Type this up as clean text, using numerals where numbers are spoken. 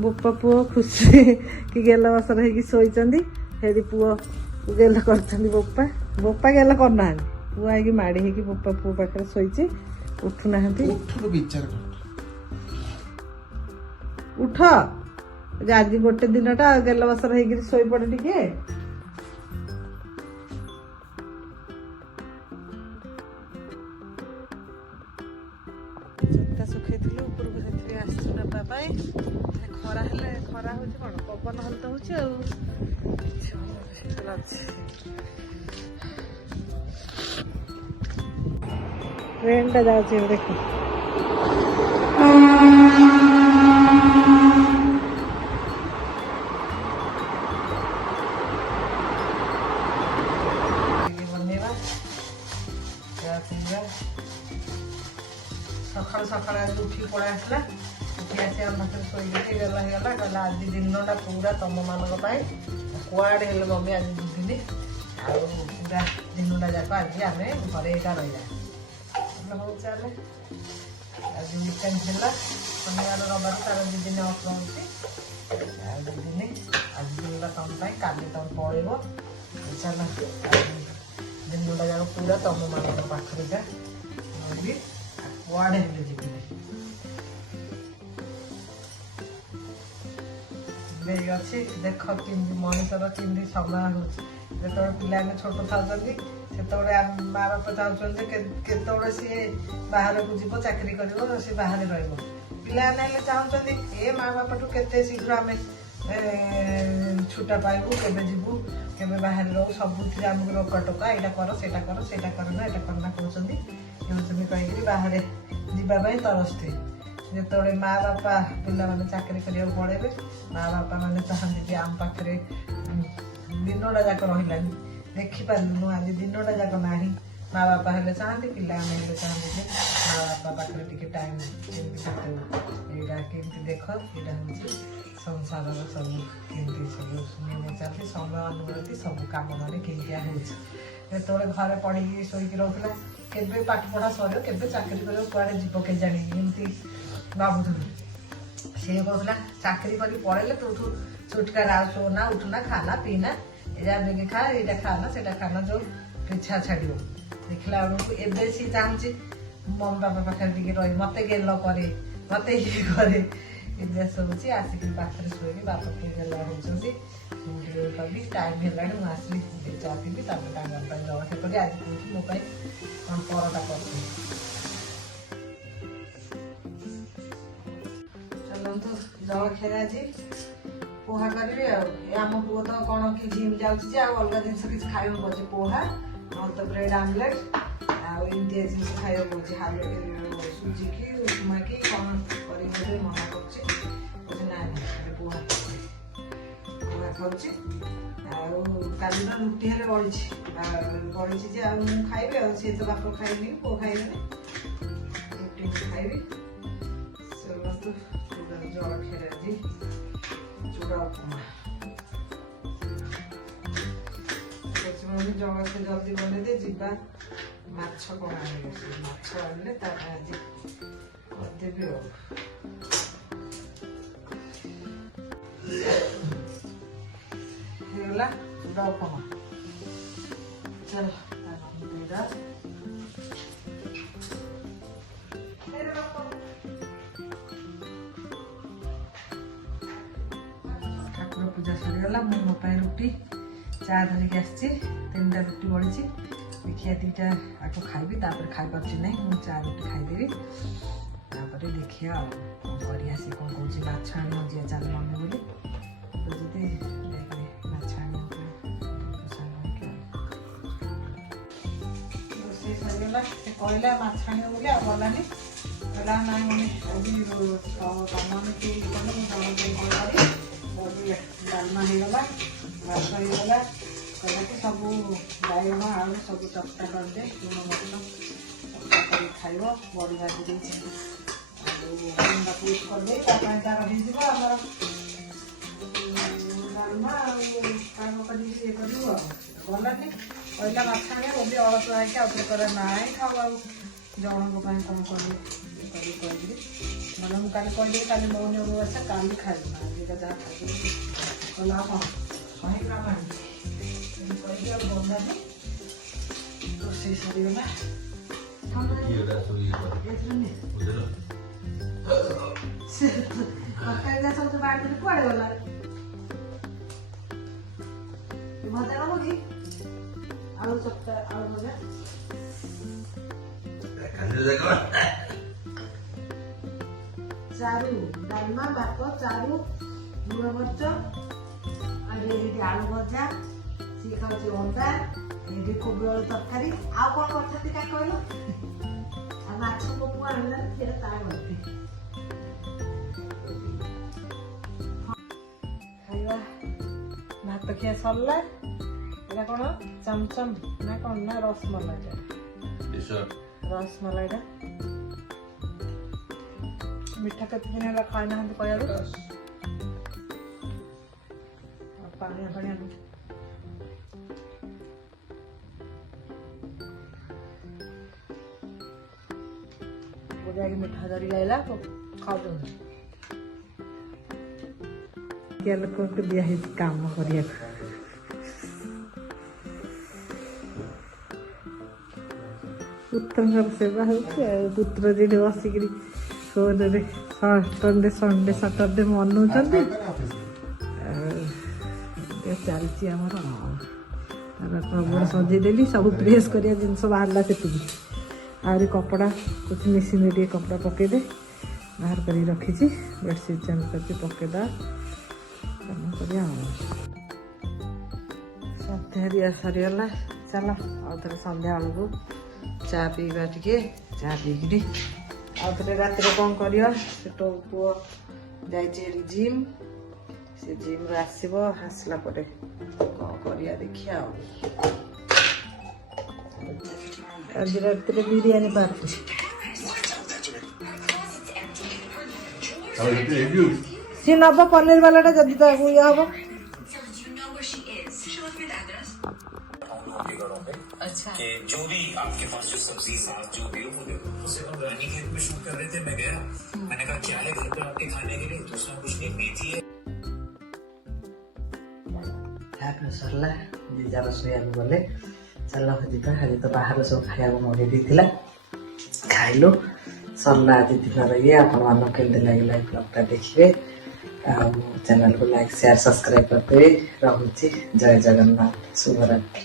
बोपा पुओ खुशी कि गेल बसर हो शोचती हेरी पुओ गेल कर बोपा बोपा गेल करना पुओ आई माड़ी होगी बोपा पुओ पाखे शोची उठुना उठ आज गोटे दिनटा गेल बसर हो शोई पड़े टिके चुटा सुखई उपरको से आसचु नापा खरा हेले खरा हूँ कौन पवन हल तो ट्रेन टा जाऊँ देख सकाल सकाल आज उठी पड़ा आसला उठी आसी आम पाखे शोक गला कहला आज दिनटा पूरा तुम मान कुआड़े हेले मम्मी आज बुझिनी पूरा दिनटा जाक आज आम घरे एका रहा हूँ चले आज वीकेंड है शनिवार रविवार तार 2 दिन अफ रही 2 दिन आज दिनटा तुम काली तुम पड़ो चल दिनटा जाक पूरा तुम मान पाखे जा कुआड़े हेले जी अच्छी देख मनीषर केमती समय हो पिला छोट था माँ बाप चाहते केतोड़े सी बाहर को जीव चाकरी कर सी बाहर रहा चाहते ए माँ बाप ठू के शीघ्र आम छुटा पाइबू केवे जीवु केवे बाहर रहू सब आमको रोका टोका यहाँ कर सेटा कर सेटा करना यहाँ करना कहते कहीं बाहर जावाई तरसते जिते माँ बापा पिला मैंने चाकरी करा पड़े माँ बापा मैंने चाहते आम पाखे दिनटा जाक रहा देखिपारू आज दिनटा जाक ना माँ बापा हेल्ले चाहते पिला हेल्ले चाहते माँ बापा पाखे टे टाइम यहाँ केमती देख यहाँ हूँ संसार सब केमती सब नियम चलती समय अनुमति सब कम मान केमतिया होते घरे पढ़ी शोक रोला केवे पाठ पढ़ा सर के चाकरी कर कुआड़े जीव के जानी एमती भावुली सी कहला चाकरी कर पढ़े तू छुटकारा सोना उठना खाना पीना या बेगे खा यहाँ खाना से खाना जो पिछा छाड़ देखला बेलू एवं सी चाहूँ मम्मी बापा पाखे टे रही मत गेल करे मत ये करे सब आसिक पाखे शोक बापा के गेला होती कभी टाइम है मुझे चा पीबी जलखा करी आज कौन मो कौन परटा कर चलतु जलखा आज पोहा करी आम पुओ तो कौन कि जिम जाऊँगी अलग जिन किसी खाई पड़े पोहा ना तो ब्रेड आमलेट आमती जिन खाई पड़े सुजी की उपमा की कौन कर मना कर पोहा पोहा खाऊँ काली रुटी हेल्ले बढ़ी खाइबे सी तो बाप खाइबी पो खाइबे रुटी खाइबी चलतु जलखा आज चूड़ा उपमा जलखा जल्दी बनदे जा माछ कौन माछ आने आज करदेवी चूड़ा उपमा चल ठाकुर पूजा सरीगला मो रुटी चा धरिक आसी 3टा रुटी बढ़ी देखिए 2टा आगे खाइबी खाई पार्टी ना मुझे चा रुटी खाईदेवी देखिए कौन कर कौन कौन माछ आनी चल मम्मी बोली माछ आनी सरीगला कहला माछ आने बोली गलानी कहला ना मम्मी डालमा होगा माछ होगा कहला कि सब बैगण आलू सब चकटा करदे लुण मसला चकटा कर खाइब बड़ी भाजी देती अंडा पोस्ट करदे तार रही डालमा काग कर ये करू गलानी कहला माछ आने बोली अलस है ना खाऊ ଜଣଙ୍କ ପାଇଁ କ'ଣ କରିବି କହିବି ମାନେ ମୁଁ କାଲି କହିଦେବି କାଲି ମୌନ ଅମାବାସ୍ୟା କାଲି ଖାଇବି ନା ଆଜିକା ଯାହା ଖାଇବି କହିଲେ ଆଉ କ'ଣ 100 ଗ୍ରାମ ଆଣିବି କହିବି ଆଉ ବନ୍ଧାବି ରୋଷେଇ ସରିଗଲା ତରକାରୀ ଯା ସବୁ ବାଡ଼ିରେ କୁଆଡ଼େ ଗଲା ଭଜା ହବ କି ଆଳୁ ଚକଟା ଆଳୁ ଭଜା ଚାରୁ ଡାଲମା ଭାତ ଚାରୁ ଲୁଣ ମରିଚ ଆଉ ଏଇଠି ଆଳୁ ଭଜା ସିଏ ଖାଉଛି ଅଣ୍ଡା ଏଇଠି କୋବି ଆଳୁ ତରକାରୀ ଆଉ କ'ଣ କରିଛନ୍ତି କାହିଁ କହିଲ ଆଉ ମାଛ କୋବୁ ଆଣିଲା ସେଇଟା ତା ଗତି ଖାଇବା ଭାତ ଖିଆ ସରିଲା ଏଇଟା କ'ଣ ଚମଚମ ନା କ'ଣ ନା ରସମଲାଇଟା ରସମଲାଇଟା ମିଠା କେତେ ଦିନ ହେଲା ଖାଇନାହାନ୍ତି କହିବାକୁ ପାଣିଆ ପାଣିଆ ଯାଇକି ମିଠା ଧରିକି ଆଇଲା ଖାଉଛନ୍ତି ଲୋକଙ୍କୁ ଦିଆହେଇଛି କାମ କରିବାକୁ ପୁତ୍ରଙ୍କର ସେବା ହେଉଛି ଆଉ ପୁତ୍ର ଯେଠି ବସିକିରି ଫୋନରେ ସଣ୍ଡେ ସାଟରଡେ ମନଉଛନ୍ତି ଚାଲିଛି ଆମର କବର ସଜେଇଦେଲି ସବୁ ପ୍ରେସ୍ କରିବା ଜିନିଷ ବାହାରିଲା ସେତିକି ଆହୁରି କପଡ଼ା କିଛି ମେସିନ୍ରେ ଟିକେ କପଡ଼ା ପକେଇଦେ ବାହାର କରିକି ରଖିଛି ବେଡ଼ସିଟ୍ ଚେଞ୍ଜ କରିଛି ପକେଇଦବା କାମ କରିବା ଆଉ ସନ୍ଧ୍ୟା ଦିଆ ସରିଗଲା ଚାଲ ଆଉ ଥରେ ସନ୍ଧ୍ୟା ବେଳକୁ ଚା ପିଇବା ଟିକେ ଚା ପିଇକିରି ଆଉ ଥରେ ରାତିରେ କ'ଣ କରିବା ସେ ତୋ ପୁଅ ଯାଇଛି ଏଠି ଜିମ୍ ସେ ଜିମ୍ରୁ ଆସିବ ଆସିଲା ପରେ କ'ଣ କରିବା ଦେଖିବା ଆଉ ଆଜି ରାତିରେ ବିରିୟାନୀ ପାର୍ଟି ସିଏ ନବ ପନିର ବାଲାଟା ଯଦି ତାକୁ ଇଏ ହବ अच्छा कि जो भी आपके पास जो सब्जी साग जो भी हो वो देखो उसे हम रानी खेत में शूट कर रहे थे मैं गया मैंने कहा क्या है घर पे आपके खाने के लिए दूसरा कुछ नहीं मेथी है सरला जीजा रोषेया गले चल जीवा आज तो बाहर सब खाया मगे देला खाइलु सरला आज दिन ये आपण मान केमती लगे ब्लॉगटा देखिए चैनल को लाइक शेयर सब्सक्राइब करते रहुची जय जगन्नाथ शुभरात्रि।